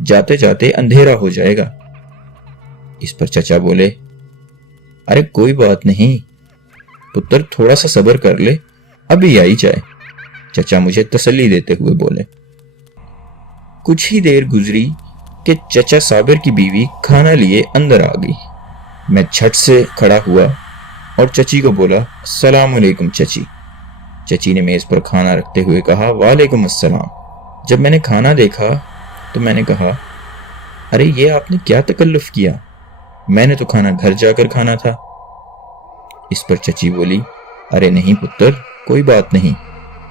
جاتے جاتے اندھیرا ہو جائے گا۔ اس پر چچا بولے، ارے کوئی بات نہیں پتر، تھوڑا سا صبر کر لے، ابھی آئی جائے، چچا مجھے تسلی دیتے ہوئے بولے۔ کچھ ہی دیر گزری کہ چچا صابر کی بیوی کھانا لیے اندر آ گئی۔ میں جھٹ سے کھڑا ہوا اور چچی کو بولا، السلام علیکم چچی۔ چچی نے میز پر کھانا رکھتے ہوئے کہا، وعلیکم السلام۔ جب میں نے کھانا دیکھا تو میں نے کہا، ارے یہ آپ نے کیا تکلف کیا، میں نے تو کھانا گھر جا کر کھانا تھا۔ اس پر چچی بولی، ارے نہیں پتر، کوئی بات نہیں،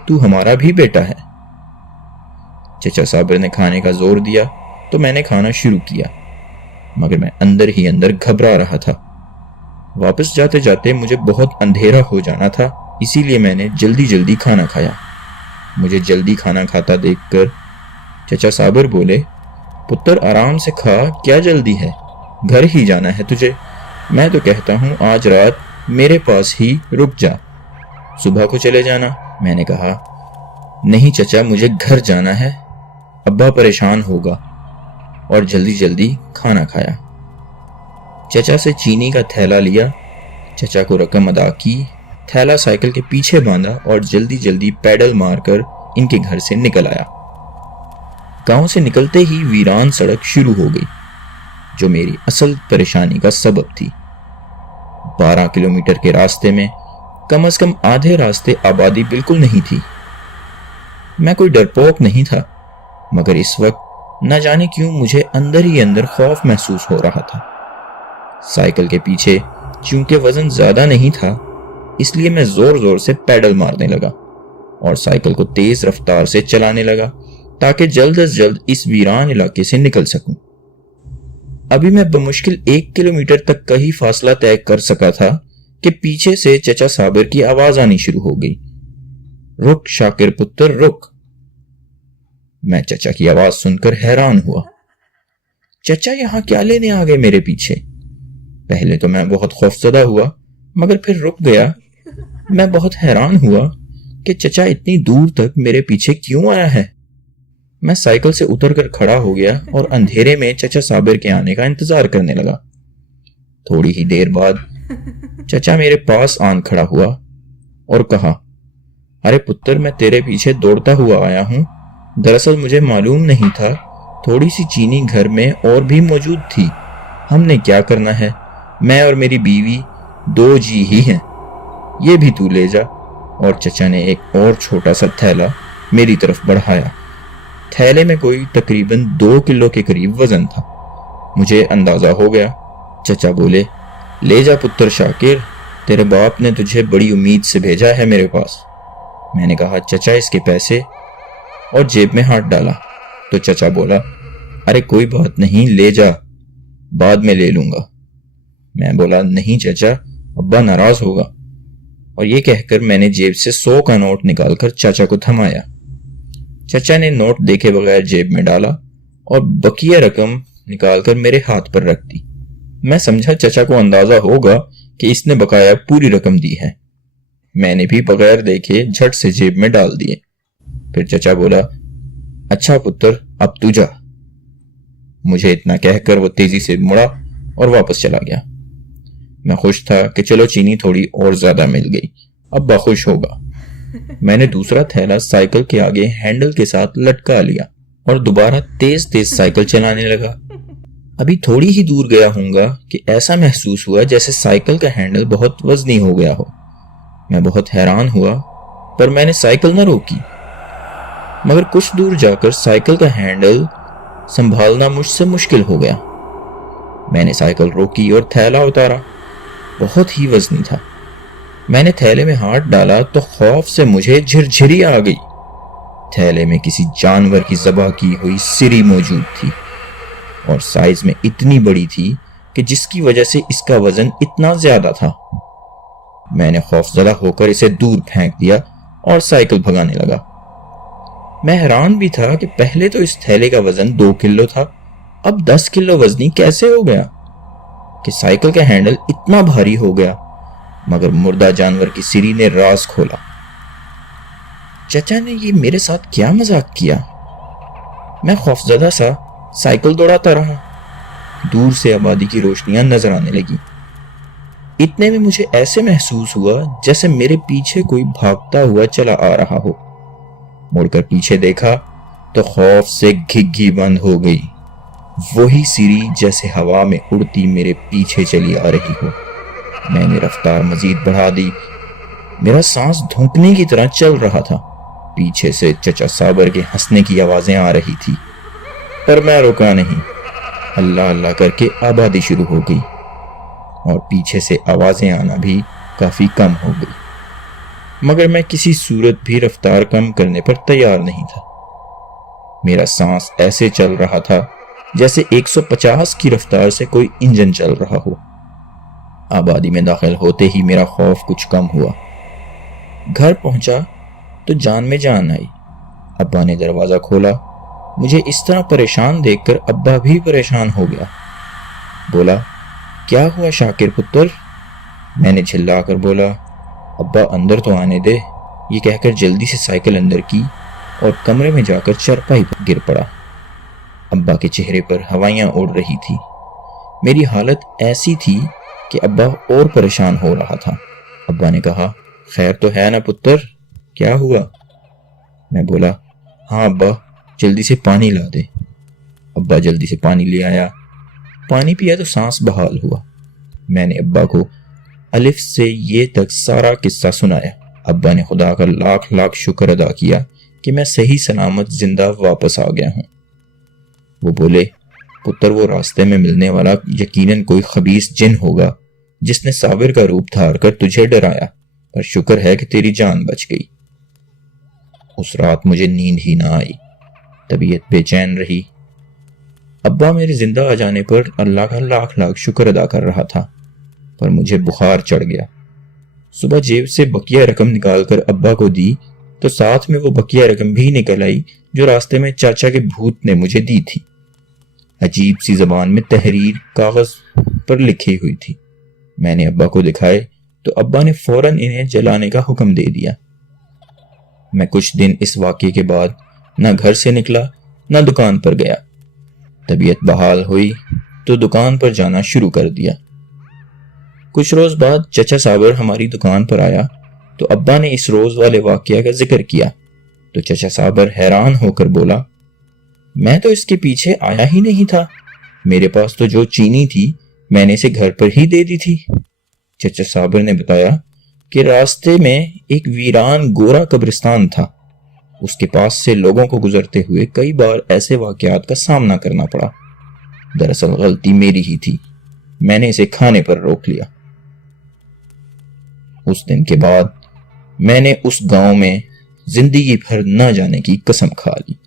تو ہمارا بھی بیٹا ہے۔ چچا صابر نے کھانے کا زور دیا تو میں نے کھانا شروع کیا، مگر میں اندر ہی اندر گھبرا رہا تھا۔ واپس جاتے جاتے مجھے بہت اندھیرا ہو جانا تھا، اسی لیے میں نے جلدی جلدی کھانا کھایا۔ مجھے جلدی کھانا کھاتا دیکھ کر چچا صابر بولے، پتر آرام سے کھا، کیا جلدی ہے، گھر ہی جانا ہے تجھے، میں تو کہتا ہوں آج رات میرے پاس ہی رک جا، صبح کو چلے جانا۔ میں نے کہا، نہیں چچا، مجھے گھر جانا ہے، ابا پریشان ہوگا، اور جلدی جلدی کھانا کھایا۔ چچا سے چینی کا تھیلا لیا، چچا کو رقم ادا کی، تھیلا سائیکل کے پیچھے باندھا اور جلدی جلدی پیڈل مار کر ان کے گھر سے نکل آیا۔ گاؤں سے نکلتے ہی ویران سڑک شروع ہو گئی، جو میری اصل پریشانی کا سبب تھی۔ 12 کلومیٹر کے راستے میں کم از کم آدھے راستے آبادی بالکل نہیں تھی۔ میں کوئی ڈرپوک نہیں تھا، مگر اس وقت نہ جانے کیوں مجھے اندر ہی اندر خوف محسوس ہو رہا تھا۔ سائیکل کے پیچھے چونکہ وزن زیادہ نہیں تھا، اس لیے میں زور زور سے پیڈل مارنے لگا اور سائیکل کو تیز رفتار سے چلانے لگا تاکہ جلد از جلد اس ویران علاقے سے نکل سکوں۔ ابھی میں بمشکل 1 کلومیٹر تک کا ہی فاصلہ طے کر سکا تھا کہ پیچھے سے چچا صابر کی آواز آنی شروع ہو گئی، رک شاکر پتر رک۔ میں چچا کی آواز سن کر حیران ہوا۔ چچا یہاں کیا لینے آ گئے میرے پیچھے؟ پہلے تو میں بہت خوفزدہ ہوا، مگر پھر رک گیا۔ میں بہت حیران ہوا کہ چچا اتنی دور تک میرے پیچھے کیوں آیا ہے۔ میں سائیکل سے اتر کر کھڑا ہو گیا اور اندھیرے میں چچا صابر کے آنے کا انتظار کرنے لگا۔ تھوڑی ہی دیر بعد چچا میرے پاس آن کھڑا ہوا اور کہا، ارے پتر، میں تیرے پیچھے دوڑتا ہوا آیا ہوں، دراصل مجھے معلوم نہیں تھا، تھوڑی سی چینی گھر میں اور بھی موجود تھی، ہم نے کیا کرنا ہے، میں اور میری بیوی 2 جی ہی ہیں، یہ بھی تو لے جا۔ اور چچا نے ایک اور چھوٹا سا تھیلا میری طرف بڑھایا۔ تھیلے میں کوئی تقریباً 2 کلو کے قریب وزن تھا۔ مجھے اندازہ ہو گیا۔ چچا بولے، لے جا پتر شاکر، تیرے باپ نے تجھے بڑی امید سے بھیجا ہے میرے پاس۔ میں نے کہا، چچا اس کے پیسے؟ اور جیب میں ہاتھ ڈالا تو چچا بولا، ارے کوئی بات نہیں، لے جا، بعد میں لے لوں گا۔ میں بولا، نہیں چچا، ابا ناراض ہوگا۔ اور یہ کہہ کر میں نے جیب سے 100 کا نوٹ نکال کر چچا کو تھمایا۔ چچا نے نوٹ دیکھے بغیر جیب میں ڈالا اور بقیہ رقم نکال کر میرے ہاتھ پر رکھ دی۔ میں سمجھا چچا کو اندازہ ہوگا کہ اس نے بقایا پوری رقم دی ہے۔ میں نے بھی بغیر دیکھے جھٹ سے جیب میں ڈال دیے۔ پھر چچا بولا، اچھا پتر، اب تو جا۔ مجھے اتنا کہہ کر وہ تیزی سے مڑا اور واپس چلا گیا۔ میں خوش تھا کہ چلو چینی تھوڑی اور زیادہ مل گئی، ابا خوش ہوگا۔ میں نے دوسرا تھیلا سائیکل کے آگے ہینڈل کے ساتھ لٹکا لیا اور دوبارہ تیز تیز سائیکل چلانے لگا۔ ابھی تھوڑی ہی دور گیا ہوں گا کہ ایسا محسوس ہوا جیسے سائیکل کا ہینڈل بہت وزنی ہو گیا ہو۔ میں بہت حیران ہوا، پر میں نے سائیکل نہ روکی، مگر کچھ دور جا کر سائیکل کا ہینڈل سنبھالنا مجھ سے مشکل ہو گیا۔ میں نے سائیکل روکی اور تھیلا اتارا، بہت ہی وزنی تھا۔ میں نے تھیلے میں ہاتھ ڈالا تو خوف سے مجھے جھرجھری آ گئی۔ تھیلے میں کسی جانور کی ذبح کی ہوئی سری موجود تھی اور سائز میں اتنی بڑی تھی کہ جس کی وجہ سے اس کا وزن اتنا زیادہ تھا۔ میں نے خوفزدہ ہو کر اسے دور پھینک دیا اور سائیکل بھگانے لگا۔ میں حیران بھی تھا کہ پہلے تو اس تھیلے کا وزن 2 کلو تھا، اب 10 کلو وزنی کیسے ہو گیا کہ سائیکل کا ہینڈل اتنا بھاری ہو گیا۔ مگر مردہ جانور کی سری نے راز کھولا۔ چچا نے یہ میرے ساتھ کیا مذاق کیا؟ میں خوفزدہ سا سائیکل دوڑاتا رہا۔ دور سے آبادی کی روشنیاں نظر آنے لگی۔ اتنے میں مجھے ایسے محسوس ہوا جیسے میرے پیچھے کوئی بھاگتا ہوا چلا آ رہا ہو۔ مڑ کر پیچھے دیکھا تو خوف سے گھگھی بند ہو گئی۔ وہی سیڑھی جیسے ہوا میں اڑتی میرے پیچھے چلی آ رہی ہو۔ میں نے رفتار مزید بڑھا دی۔ میرا سانس دھونکنے کی طرح چل رہا تھا۔ پیچھے سے چچا صابر کے ہنسنے کی آوازیں آ رہی تھی، پر میں رکا نہیں۔ اللہ اللہ کر کے آبادی شروع ہو گئی اور پیچھے سے آوازیں آنا بھی کافی کم ہو گئی، مگر میں کسی صورت بھی رفتار کم کرنے پر تیار نہیں تھا۔ میرا سانس ایسے چل رہا تھا جیسے 150 کی رفتار سے کوئی انجن چل رہا ہو۔ آبادی میں داخل ہوتے ہی میرا خوف کچھ کم ہوا۔ گھر پہنچا تو جان میں جان آئی۔ ابا نے دروازہ کھولا۔ مجھے اس طرح پریشان دیکھ کر ابا بھی پریشان ہو گیا۔ بولا، کیا ہوا شاکر پتر؟ میں نے جھلا کر بولا، ابا اندر تو آنے دے۔ یہ کہہ کر جلدی سے سائیکل اندر کی اور کمرے میں جا کر چرپائی پر گر پڑا۔ ابا کے چہرے پر ہوائیاں اڑ رہی تھی۔ میری حالت ایسی تھی کہ ابا اور پریشان ہو رہا تھا۔ ابا نے کہا، خیر تو ہے نا پتر، کیا ہوا؟ میں بولا، ہاں ابا، جلدی سے پانی لا دے۔ ابا جلدی سے پانی لے آیا۔ پانی پیا تو سانس بحال ہوا۔ میں نے ابا کو الف سے یہ تک سارا قصہ سنایا۔ ابا نے خدا کا لاکھ لاکھ شکر ادا کیا کہ میں صحیح سلامت زندہ واپس آ گیا ہوں۔ وہ بولے، پتر وہ راستے میں ملنے والا یقیناً کوئی خبیث جن ہوگا جس نے صابر کا روپ دھار کر تجھے ڈرایا، پر شکر ہے کہ تیری جان بچ گئی۔ اس رات مجھے نیند ہی نہ آئی، طبیعت بے چین رہی۔ ابا میرے زندہ آ جانے پر اللہ کا لاکھ لاکھ شکر ادا کر رہا تھا، پر مجھے بخار چڑھ گیا۔ صبح جیب سے بقیہ رقم نکال کر ابا کو دی تو ساتھ میں وہ بقیہ رقم بھی نکل آئی جو راستے میں چاچا کے بھوت نے مجھے دی تھی۔ عجیب سی زبان میں تحریر کاغذ پر لکھی ہوئی تھی۔ میں نے ابا کو دکھائے تو ابا نے فوراً انہیں جلانے کا حکم دے دیا۔ میں کچھ دن اس واقعے کے بعد نہ گھر سے نکلا نہ دکان پر گیا۔ طبیعت بحال ہوئی تو دکان پر جانا شروع کر دیا۔ کچھ روز بعد چچا صابر ہماری دکان پر آیا تو ابا نے اس روز والے واقعہ کا ذکر کیا تو چچا صابر حیران ہو کر بولا، میں تو اس کے پیچھے آیا ہی نہیں تھا، میرے پاس تو جو چینی تھی میں نے اسے گھر پر ہی دے دی تھی۔ چچا صابر نے بتایا کہ راستے میں ایک ویران گورا قبرستان تھا، اس کے پاس سے لوگوں کو گزرتے ہوئے کئی بار ایسے واقعات کا سامنا کرنا پڑا۔ دراصل غلطی میری ہی تھی، میں نے اسے کھانے پر روک لیا۔ اس دن کے بعد میں نے اس گاؤں میں زندگی بھر نہ جانے کی قسم کھا لی۔